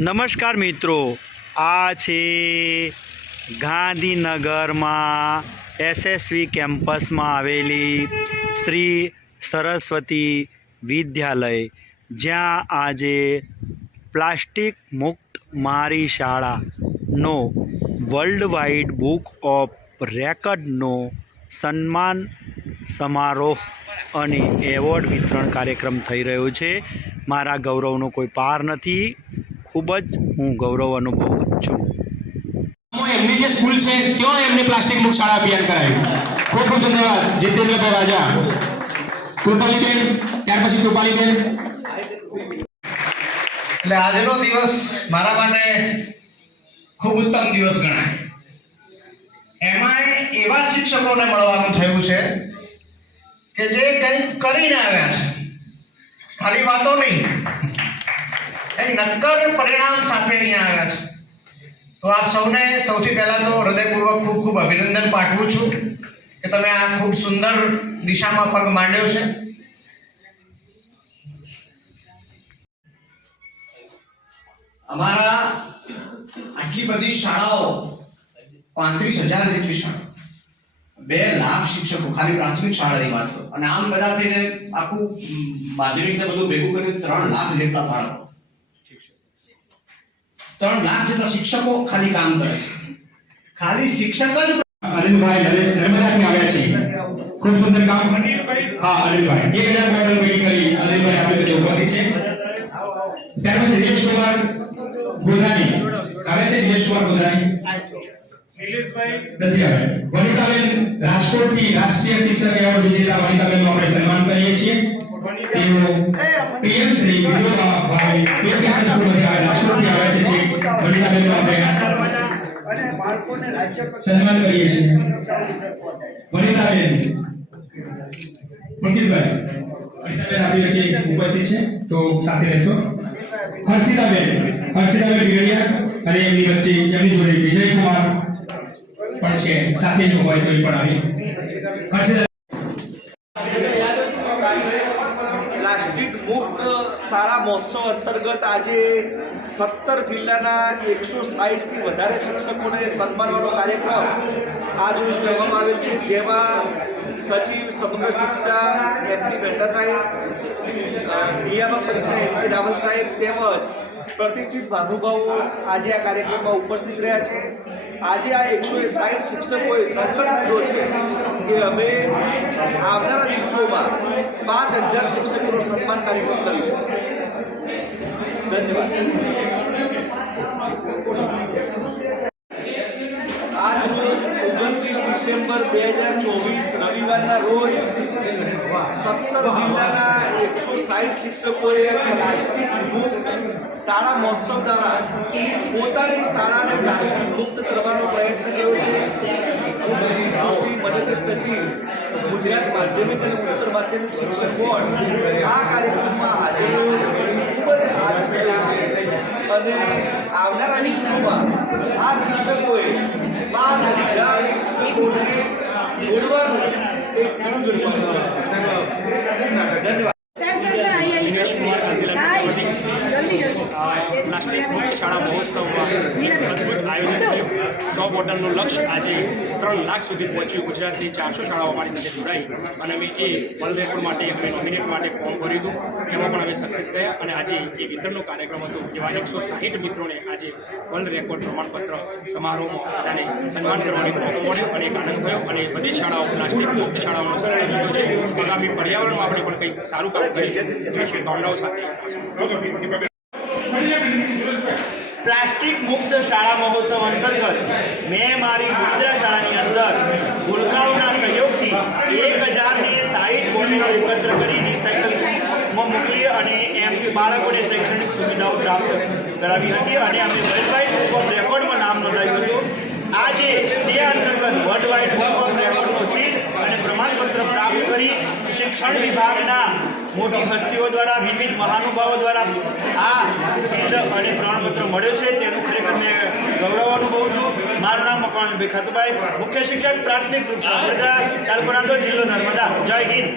નમસ્કાર મિત્રો, આ છે ગાંધીનગરમાં એસએસવી કેમ્પસમાં આવેલી શ્રી સરસ્વતી વિદ્યાલય, જ્યાં આજે પ્લાસ્ટિક મુક્ત મારી શાળાનો વર્લ્ડ વાઇડ બુક ઓફ રેકર્ડનો સન્માન સમારોહ અને એવોર્ડ વિતરણ કાર્યક્રમ થઈ રહ્યો છે. મારા ગૌરવનો કોઈ પાર નથી. ખૂબ જ હું ગૌરવ અનુભવું છું. એમની જે સ્કૂલ છે ત્યાં એમને પ્લાસ્ટિક મુક્ત શાળા અભિયાન કરાયું. ખૂબ ખૂબ ધન્યવાદ જીતેન્દ્રભાઈ રાજા. કૃપાલીબેન ત્યાર પછી કૃપાલીબેન એટલે આજનો દિવસ મારા માટે ખૂબ ઉત્તમ દિવસ ગણાય. એમાંય એવા શિક્ષકોને મળવાનું થયું છે કે જે કંઈક કરીને આવ્યા છે. ખાલી વાતો નહીં. એક નક્કર પરિણામ સાથે અહીંયા આવ્યા છે. તો આપ સૌને સૌથી પહેલા તો હૃદયપૂર્વક ખૂબ ખૂબ અભિનંદન પાઠવું છું કે તમે આ ખૂબ સુંદર દિશામાં પગ માંડ્યો છે. અમારા આટલી બધી શાળાઓ પાંત્રીસ હજાર જેટલી શાળા બે લાખ શિક્ષકો, ખાલી પ્રાથમિક શાળાની વાત કરું. અને આમ બધા થઈને આખું માધ્યમિક ને બધું ભેગું કર્યું ત્રણ લાખ જેટલા બાળકો. ત્રણ લાખ જેટલા શિક્ષકો ખાલી કામ કરે છે. ખાલી શિક્ષક જ અનિલભાઈ નર્મદાથી આવ્યા છે. ખૂબ સુંદર કામ. હા અનિલભાઈ એક હજાર મેડલ ભેગી કરી અનિલભાઈ આપણે વચ્ચે ઉપસ્થિત છે ત્યાર પછી દિનેશ કુમાર ગોધાની આવે છે દિનેશ કુમાર ગોધાની નથી આવે. વનિતાબેન રાજકોટથી રાષ્ટ્રીય શિક્ષક એવોર્ડ વિજેતા વનિતાબેનનું આપણે સન્માન કરીએ છીએ. તેઓ પીએમ શ્રી વિદ્યોબા ભાઈ પીએસસી સ્કૂલમાંથી આવે રાજકોટથી આવે છે જે વનિતાબેનનું આપણે અને બાળકોને રાજ્ય સન્માન કરીએ છીએ. ઉપસ્થિત છે સાથે રહેશો. હર્ષિતાબેન. હર્ષિતાબેન ગેડિયા અને વચ્ચે એમની જોડે પણ છે. સાથે જો તો પણ આવી. હર્ષિતા પ્લાસ્ટિક મુક્ત શાળા મહોત્સવ અંતર્ગત આજે સત્તર જિલ્લાના એકસો સાહીઠથી વધારે શિક્ષકોને સન્માનવાનો કાર્યક્રમ આજ રોજ કરવામાં આવેલ છે, જેમાં સચિવ, સમગ્ર શિક્ષા એમપી મહેતા સાહેબ નિયામક પરીક્ષા એમપી રાવલ સાહેબ તેમજ પ્રતિષ્ઠિત મહાનુભાવો આજે આ કાર્યક્રમમાં ઉપસ્થિત રહ્યા છે. આજે આ એકસો સાઠ શિક્ષકોએ સંકલ્પ લીધો છે કે અમે આવનારા દિવસોમાં પાંચ હજાર શિક્ષકોનો સન્માન કાર્યક્રમ કરીશું. ધન્યવાદ. આજ રોજ ઓગણત્રીસ ડિસેમ્બર બે હજાર ચોવીસ રવિવારના રોજ સત્તર જિલ્લાના એકસો સાઠ શિક્ષકોએ પ્લાસ્ટિક મુક્ત શાળા મહોત્સવ દ્વારા પોતાની શાળાને પ્લાસ્ટિક મુક્ત કરવાનો પ્રયત્ન કર્યો છે. મદદ સચિવ ગુજરાત માધ્યમિક અને ઉત્તર માધ્યમિક શિક્ષક બોર્ડ આ કાર્યક્રમમાં હાજર રહ્યો છે ખૂબ જ આનંદ થયો છે. અને આવનારા દિવસોમાં આ શિક્ષકોએ પાંચ હજાર શિક્ષકોને જોડવાનું એક ઘણું જોડવાનું ધન્યવાદ. પ્લાસ્ટિક મુક્ત શાળા મહોત્સવમાં અદ્ભુત આયોજન સો બોટલનું લક્ષ્ય આજે ત્રણ લાખ સુધી પહોંચ્યું. ગુજરાતની ચારસો શાળાઓ અમારી સાથે જોડાઈ અને અમે એ રેકોર્ડ માટે અમે નોમિનેટ માટે ફોર્મ ભર્યું હતું. એમાં પણ અમે સક્સેસ થયા અને આજે એ વિતરણનો કાર્યક્રમ હતો એવા એકસો સાહીઠ મિત્રોને આજે વર્લ્ડ રેકોર્ડ પ્રમાણપત્ર સમારોહમાં બધાને સન્માન કરવાની મોકો મળ્યો અને એક આનંદ થયો. અને બધી શાળાઓ, પ્લાસ્ટિક મુક્ત શાળાઓનો સંસ્કાર લીધો છે. આગામી પર્યાવરણમાં આપણે પણ કંઈક સારું કામ કરીશું. એવી શુભકામનાઓ સાથે પ્લાસ્ટિક મુક્ત શાળા મહોત્સવ અંતર્ગત મેં મારી મુદ્રા શાળાની અંદર ગુલગાંવના સહયોગથી એક હજારને સાહીઠ બોટલો એકત્ર કરી રિસાયકલમાં મોકલી અને એમ બાળકોને શૈક્ષણિક સુવિધાઓ પ્રાપ્ત કરાવી હતી અને અમે વર્લ્ડવાઇડ બુક ઓફ રેકોર્ડમાં નામ નોંધાવ્યું હતું. આજે તે અંતર્ગત વર્લ્ડવાઇડ બુક ઓફ રેકોર્ડનો સીટ અને પ્રમાણપત્ર પ્રાપ્ત કરી શિક્ષણ વિભાગના મોટી હસ્તીઓ દ્વારા, વિવિધ મહાનુભાવો દ્વારા આ સીટ અને પ્રમાણપત્ર મળ્યો છે. તેનું ખરેખર મેં ગૌરવ અનુભવું છું. મારું નામ મકવાણભાઈ ખાતુભાઈ મુખ્ય શિક્ષક પ્રાથમિક તાલુકો જિલ્લો નર્મદા. જય હિન્દ.